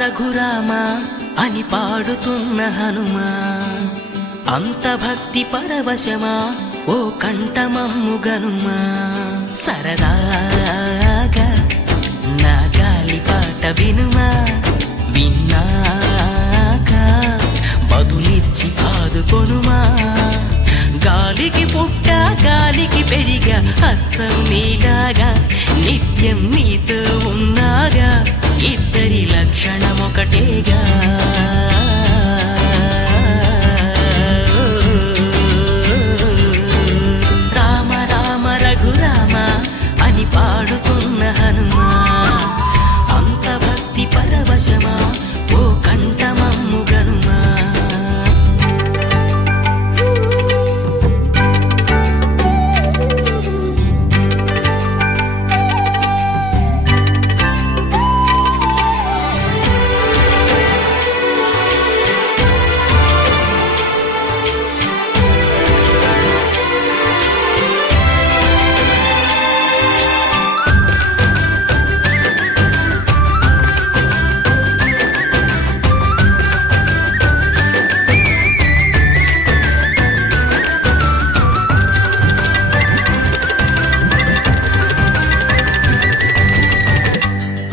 రఘురామ అని పాడుతున్న హనుమా, అంత భక్తి పరవశమా ఓ కంఠమమ్ము గనుమా. సరదాగా నా గాలి పాట వినుమా, విన్నాక బదులిచ్చి ఆదుకొనుమా. గాలికి పుట్ట గాలికి పెరిగా అచ్చం నీలాగా, నిత్యం నీతో ఉన్నాగా, ఇద్దరి లక్షణం ఒకటేగా. రామ రామ రఘురామ అని పాడుతున్న హనుమా, అంత భక్తి పరవశమా ఓ కంఠమమ్ము గనుమా.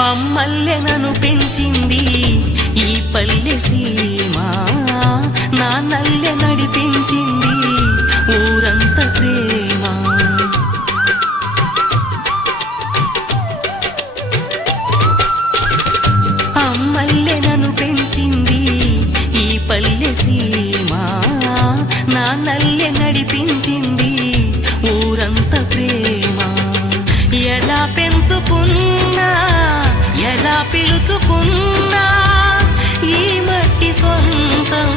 అమ్మల్లె నన్ను పెంచింది ఈ పల్లె సీమ, నాన్నల్లె నడిపించింది ఊరంత ప్రేమ. అమ్మల్లె నన్ను పెంచింది ఈ పల్లె సీమ, నాన్నల్లె నడిపించింది ఊరంత ప్రేమ. ఎలా పెంచుకున్నా ఎలా పిలుచుకున్నా ఈ మట్టి సొంతం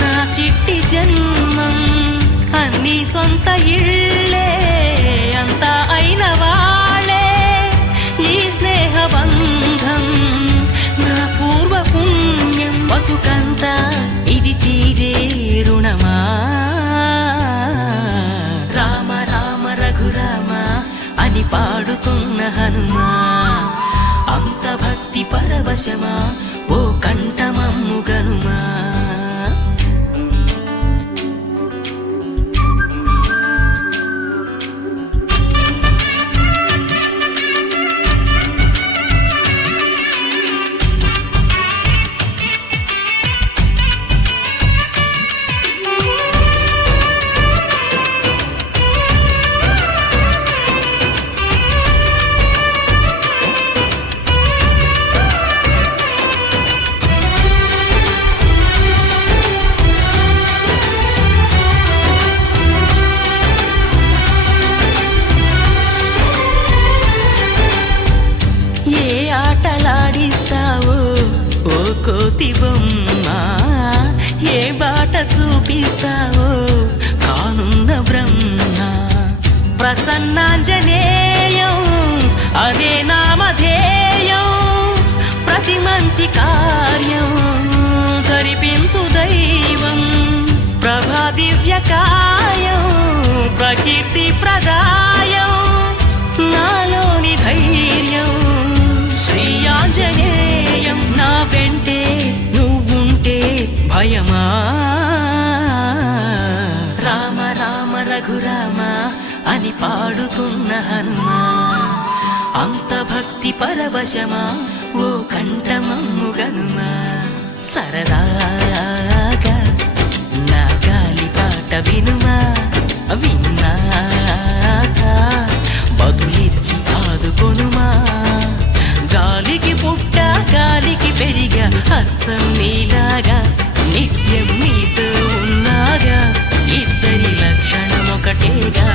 నా చిట్టి జన్మం. అన్ని సొంత ఇళ్ళే అంతా అయిన వాళ్ళే ఈ స్నేహ బంధం నా పూర్వ పుణ్యం. బతుకంతా ఇది తీరే రుణమా. రామ రామ రఘురామ అని పాడుతున్న హనుమా, అంత భక్తి పరవశమా ఓ కంఠమమ్ము గనుమా. ఆటలాడిస్తావో ఓ కోతి బొమ్మ, ఏ బాట చూపిస్తావో కానున్న బ్రహ్మ. ప్రసన్నాంజనేయం అనే నామధేయం, ప్రతి మంచి కార్యం జరిపించు దైవం. ప్రభా దివ్యకాయం ప్రకీర్తి ప్రదాయం, నాలోని ధైర్యం శ్రీ ఆంజనేయం. నా వెంటే నువ్వుంటే భయమా. రామ రామ రఘురామ అని పాడుతున్న హనుమా, అంత భక్తి పరవశమా ఓ కంఠమమ్ము గనుమా. సరదాగా నా గాలి పాట వినుమా, విన్నాక బదులిచ్చి ఆదుకొనుమా. గాలికి పుట్ట గాలికి పెరిగా అచ్చం నీలాగా నిత్యం నీతో ఉన్నాగా ఇద్దరి లక్షణం ఒకటేగా